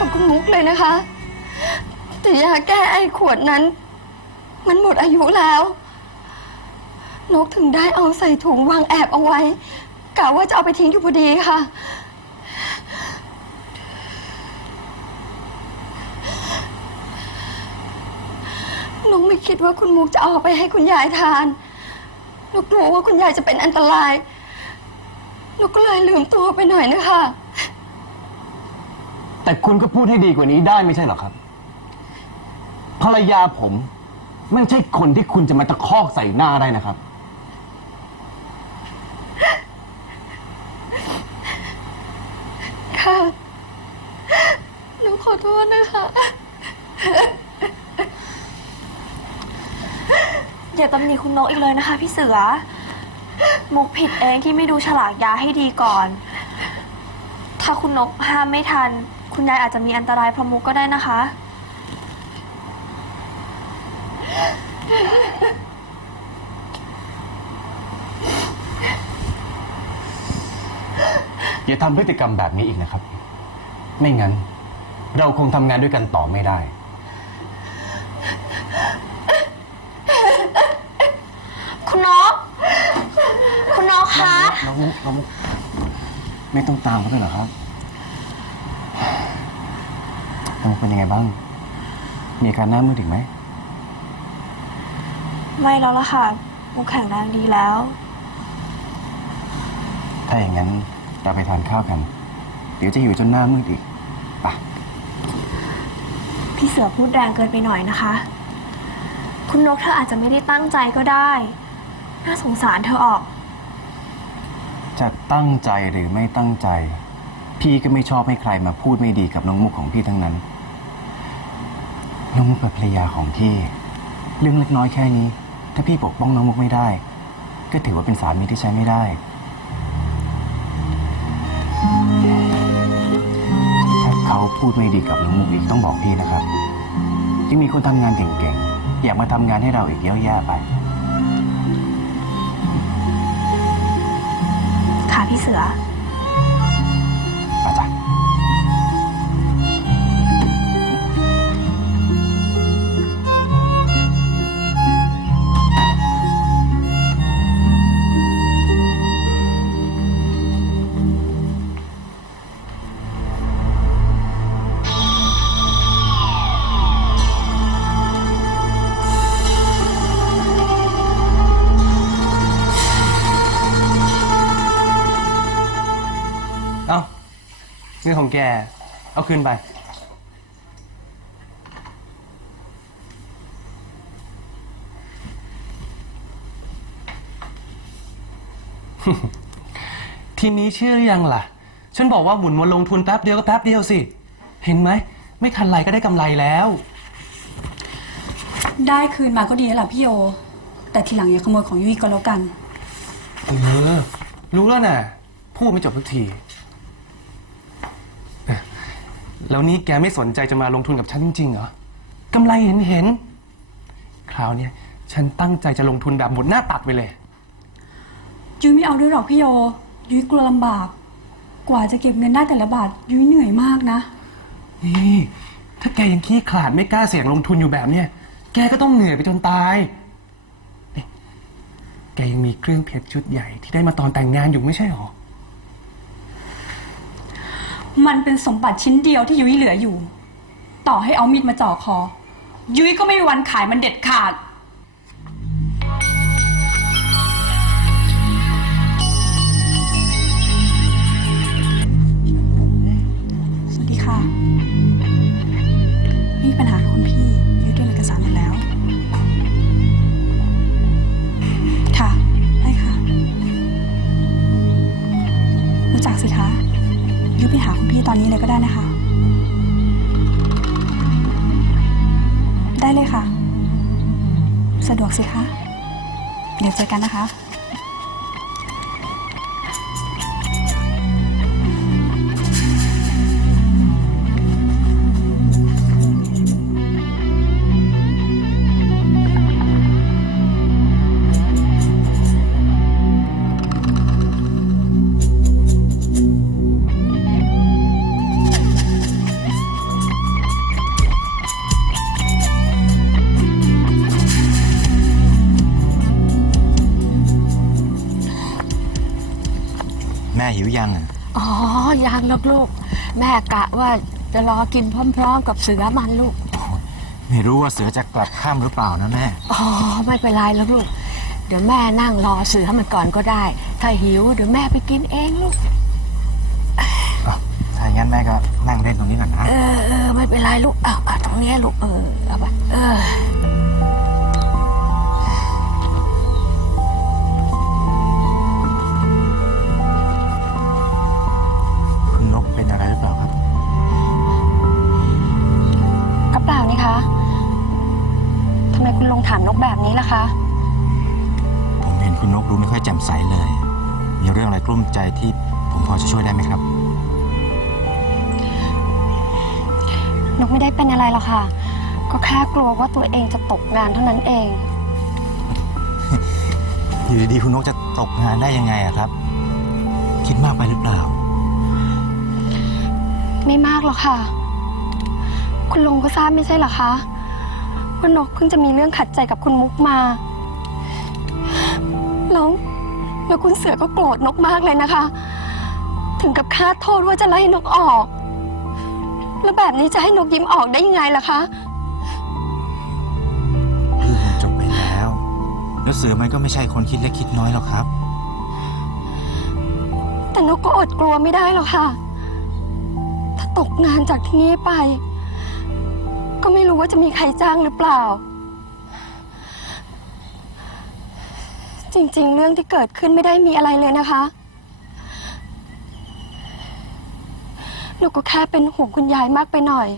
กับคุณมุกเลยนะคะ แต่ยาแก้ไอขวดนั้น มันหมดอายุแล้ว นกถึงได้เอาใส่ถุงวางแอบเอาไว้กะว่าจะเอาไปทิ้งอยู่พอดีค่ะ นกไม่คิดว่าคุณมุกจะเอาไปให้คุณยายทานนกกลัวว่าคุณยายจะเป็นอันตรายนกก็เลยลืมตัวไปหน่อยนะคะ แต่คุณก็พูดให้ดีกว่านี้ได้ไม่ใช่เหรอครับ ภรรยาผม ไม่ใช่คนที่คุณจะมาตะคอกใส่หน้าได้นะครับ ค่ะ หนูขอโทษนะคะ อย่าตำหนิคุณนกอีกเลยนะคะ พี่เสือ มุกผิดเองที่ไม่ดูฉลากยาให้ดีก่อน ถ้าคุณนกห้ามไม่ทัน คุณยายอาจจะมีอันตรายเพราะมุกก็ได้นะคะ อย่าทำพฤติกรรมแบบนี้อีกนะครับ ไม่งั้น เราคงทำงานด้วยกันต่อไม่ได้ คุณนกคุณนกคะ น้องมุกน้องมุกไม่ต้องตามเขาด้วยเหรอครับน้อง มุกเป็นยังไงบ้าง มีอาการหน้ามืดอีกไหม ไม่แล้วล่ะค่ะมุกแข็งแรงดีแล้ว ถ้าอย่างนั้นเราไปทานข้าวกัน เดี๋ยวจะหิวจนหน้ามืดอีกไปพี่เสือพูดแรงเกินไปหน่อยนะคะ คุณนกเธออาจจะไม่ได้ตั้งใจก็ได้ น่าสงสารเธอออก จะตั้งใจหรือไม่ตั้งใจ พี่ก็ไม่ชอบให้ใครมาพูดไม่ดีกับน้องมุกของพี่ทั้งนั้น น้องมุกเป็นภรรยาของพี่ เรื่องเล็กน้อยแค่นี้ ถ้าพี่ปกป้องน้องมุกไม่ได้ ก็ถือว่าเป็นสามีที่ใช้ไม่ได้ ถ้าเขาพูดไม่ดีกับน้องมุกอีกต้องบอกพี่นะครับยังมีคนทำงานเก่งๆอยากมาทำงานให้เราอีกเยอะแยะไป ค่ะพี่เสือ เรื่องของแก เอาคืนไป ทีนี้เชื่อหรือยังล่ะ ฉันบอกว่าหมุนมาลงทุนแป๊บเดียวก็แป๊บเดียวสิ เห็นไหม ไม่ทันไรก็ได้กำไรแล้ว ได้คืนมาก็ดีแล้วล่ะพี่โย แต่ทีหลังอย่าขโมยของยุ้ยก็แล้วกัน เออ รู้แล้วน่ะ พูดไม่จบทุกทีเอ๊ะ แล้วนี่แกไม่สนใจจะมาลงทุนกับฉันจริงๆเหรอกำไรเห็นเห็นๆคราวเนี้ยฉันตั้งใจจะลงทุนแบบหมดหน้าตักไปเลย ยุ้ยไม่เอาด้วยหรอกพี่โย ยุ้ยกลัวลำบาก กว่าจะเก็บเงินได้แต่ละบาท ยุ้ยเหนื่อยมากนะ นี่ถ้าแกยังขี้ขลาดไม่กล้าเสี่ยงลงทุนอยู่แบบเนี้ยแกก็ต้องเหนื่อยไปจนตายนี่แกยังมีเครื่องเพชรชุดใหญ่ที่ได้มาตอนแต่งงานอยู่ไม่ใช่หรอ มันเป็นสมบัติชิ้นเดียวที่ยุ้ยเหลืออยู่ ต่อให้เอามีดมาจ่อคอ ยุ้ยก็ไม่มีวันขายมันเด็ดขาด เดี๋ยวเจอกันนะคะ ม่หิวยังอะอ๋อยังหรอกลูก แม่กะว่าจะรอกินพร้อมๆ กับเสือมันลูก ไม่รู้ว่าเสือจะกลับค่ำหรือเปล่านะแม่ อ๋อไม่เป็นไรแล้วลูก เดี๋ยวแม่นั่งรอเสือมันก่อนก็ได้ ถ้าหิวเดี๋ยวแม่ไปกินเองลูกถ้าอย่างนั้นแม่ก็นั่งเล่นตรงนี้ก่อนนะ เออเออไม่เป็นไรลูกอะอะตรงเนี้ยลูกเออเอาไปเออ กลุ้มใจที่ผมพอจะช่วยได้ไหมครับ นกไม่ได้เป็นอะไรหรอกค่ะ ก็แค่กลัวว่าตัวเองจะตกงานเท่านั้นเอง อยู่ดีๆคุณนกจะตกงานได้ยังไงอะครับ คิดมากไปหรือเปล่า ไม่มากหรอกค่ะ คุณลุงก็ทราบไม่ใช่เหรอคะว่านกเพิ่งจะมีเรื่องขัดใจกับคุณมุกมาแล้ว แล้วคุณเสือก็โกรธนกมากเลยนะคะ ถึงกับคาดโทษว่าจะไล่นกออก แล้วแบบนี้จะให้นกยิ้มออกได้ยังไงล่ะคะ เรื่องมันจบไปแล้ว แล้วเสือมันก็ไม่ใช่คนคิดเล็กคิดน้อยหรอกครับ แต่นกก็อดกลัวไม่ได้หรอกค่ะ ถ้าตกงานจากที่นี่ไป ก็ไม่รู้ว่าจะมีใครจ้างหรือเปล่า จริง ๆ เรื่องที่เกิดขึ้นไม่ได้มีอะไรเลยนะคะ หนูก็แค่เป็นห่วงคุณยายมากไปหน่อย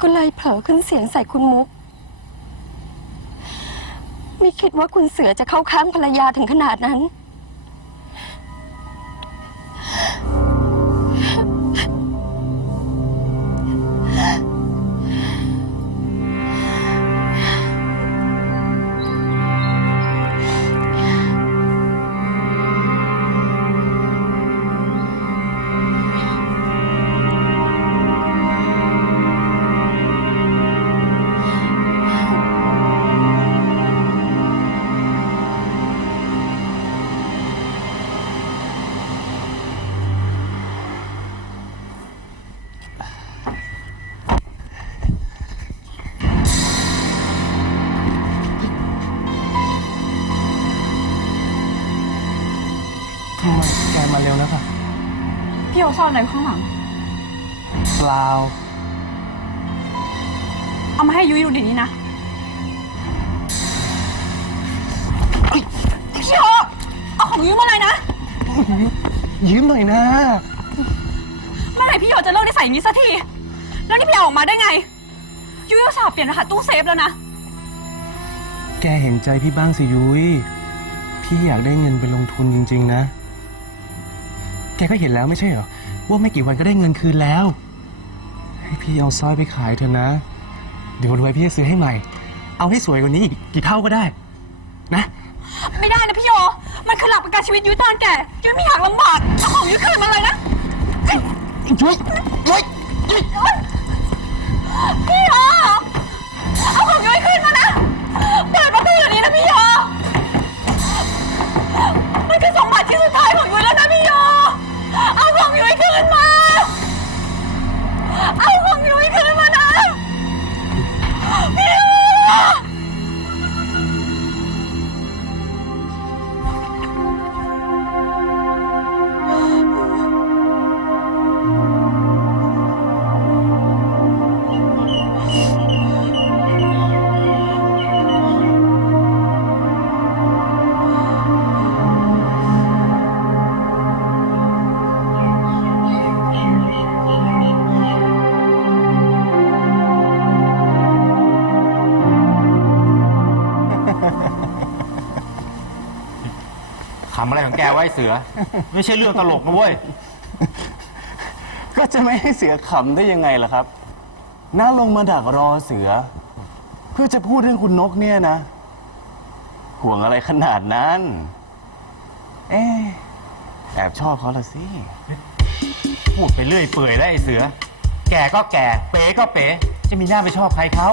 ก็เลยเผลอขึ้นเสียงใส่คุณมุก ไม่คิดว่าคุณเสือจะเข้าข้างภรรยาถึงขนาดนั้น โอซ่อนอะไรข้างหลัง เปล่า เอามาให้ยุ้ยดูเดี๋ยวนี้นะพี่โอเอาของยุ้ยมาเลยนะ ยืมหน่อยนะ เมื่อไหร่พี่โอจะเลิกนิสัยอย่างนี้สักที แล้วนี่พี่เอาออกมาได้ไง ยุ้ยอุตส่าห์เปลี่ยนรหัสตู้เซฟแล้วนะ แกเห็นใจพี่บ้างสิยุ้ย พี่อยากได้เงินไปลงทุนจริง ๆ นะ แกก็เห็นแล้วไม่ใช่เหรอ ว่าไม่กี่วันก็ได้เงินคืนแล้ว ให้พี่เอาสร้อยไปขายเถอะนะ เดี๋ยวรวยพี่จะซื้อให้ใหม่ เอาให้สวยกว่านี้อีกกี่เท่าก็ได้ นะ ไม่ได้นะพี่โอมันคือหลักประกันชีวิตยุ้ยตอนแก่ยุ้ยไม่อยากลำบากเอาของยุ้ยคืนมาเลยนะยุ้ยยุ้ยพี่โอเอาของยุ้ยคืนมานะเปิดปร งแกไว้เสือ ไม่ใช่เรื่องตลกนะเว้ย ก็จะไม่ให้เสือขำได้ยังไงล่ะครับน้าลงมาดักรอเสือ เพื่อจะพูดเรื่องคุณนกเนี่ยนะ ห่วงอะไรขนาดนั้น เอ๊ะแอบชอบเขาละสิ พูดไปเรื่อยเปื่อยได้ไอ้เสือ แก่ก็แก่ เป๋ก็เป๋ จะมีหน้าไปชอบใครเขา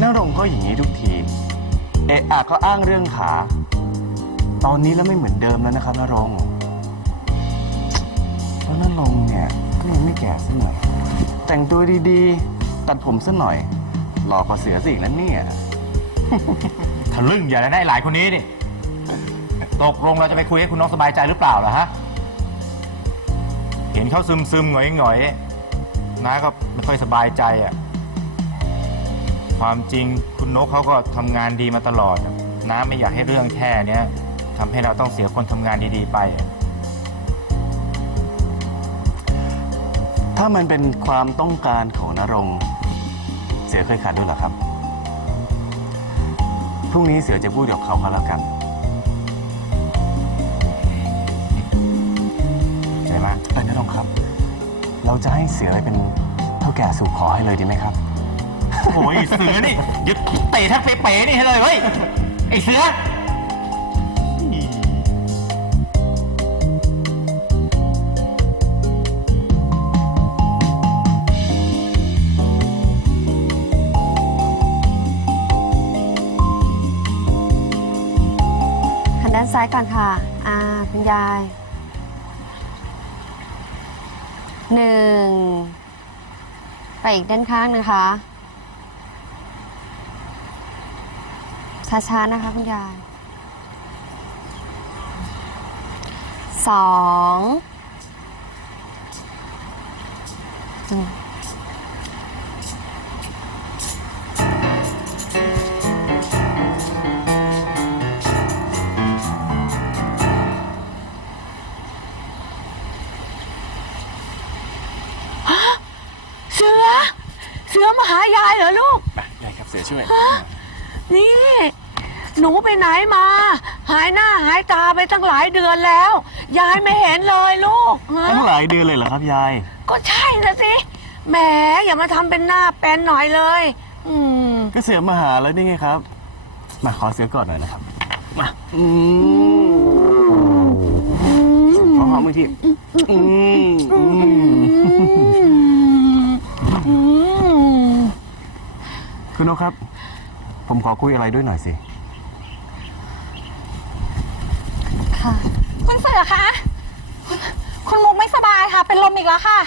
น้ารงก็อย่างนี้ทุกที เอะอะก็อ้างเรื่องขา ตอนนี้แล้วไม่เหมือนเดิมแล้วนะครับนรงค์เพราะนรงค์เนี่ยก็ยังไม่แก่ซะหน่อย แต่งตัวดีๆ ตัดผมซะหน่อย หล่อกว่าเสือสิอีกนั้นเนี่ย ทะลึ่งอย่าได้หลายคนนี้นี่ตกลงเราจะไปคุยให้คุณนกสบายใจหรือเปล่าล่ะฮะ เห็นเขาซึมซึมๆหงอยหงอยๆน้าก็ไม่ค่อยสบายใจอะ ความจริงคุณนกเขาก็ทำงานดีมาตลอดอะน้าไม่อยากให้เรื่องแค่เนี้ย ทำให้เราต้องเสียคนทำงานดีๆ ไปอะถ้ามันเป็นความต้องการของนรงค์เสือเคยขัดด้วยเหรอครับ พรุ่งนี้เสือจะพูดกับเขาเขาแล้วกันใช่ไหมเออนรงค์ครับ เราจะให้เสือไปเป็นเท่าแก่สู่ขอให้เลยดีไหมครับ โอ้ยเสือนี่หยุดเตะทั้งเป๋ๆนี่ให้เลยเฮ้ยไอเสือ ยายหนึ่งไปอีกด้านข้างนะคะ ช้าๆนะคะคุณยายสอง สือ เสือมาหายายเหรอลูกได้ครับเสือช่วย นี่ หนูไปไหนมา หายหน้าหายตาไปตั้งหลายเดือนแล้ว ยายไม่เห็นเลยลูกฮะตั้งหลายเดือนเลยเหรอครับยาย ก็ใช่นะสิแหมอย่ามาทำเป็นหน้าเป็นหน่อยเลย อืมก็เสือมาหาแล้วนี่ไงครับ มาขอเสือก่อนหน่อยนะครับ มาอืมขอหอมมือทีอืมอืม อืม คุณนกครับ ผมขอคุยอะไรด้วยหน่อยสิ ค่ะ คุณเสือคะคุณคุณมุกไม่สบายค่ะ เป็นลมอีกแล้วค่ะ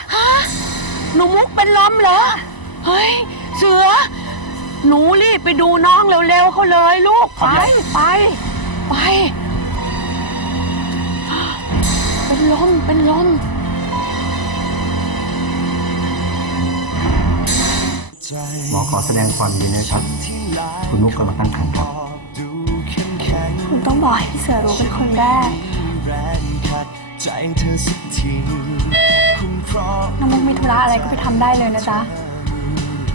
หนูมุกเป็นลมเหรอ เฮ้ย เสือ หนูรีบไปดูน้องเร็วๆเขาเลยลูก ไป ไป ไป เป็นลม เป็นลม หมอขอแสดงความยินดีนะครับ คุณมุกกำลังตั้งครรภ์ครับ คุณต้องบอกให้พี่เสือรู้เป็นคนแรกน้องมุกมีธุระอะไรก็ไปทำได้เลยนะจ๊ะ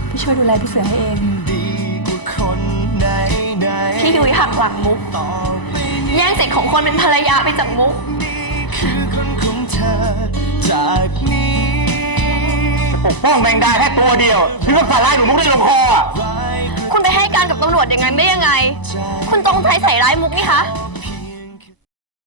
พี่ช่วยดูแลพี่เสือให้เองพี่ยุ้ยหักหลังมุก แย่งสิทธิ์ของคนเป็นภรรยาไปจากมุก ปกป้องแมงดาแค่ตัวเดียวถึงกับสาไล่หนูมุกได้ลงคออะ คุณไปให้การกับตำรวจอย่างนั้นได้ยังไง คุณตรงใจใส่ร้ายมุกนี่คะ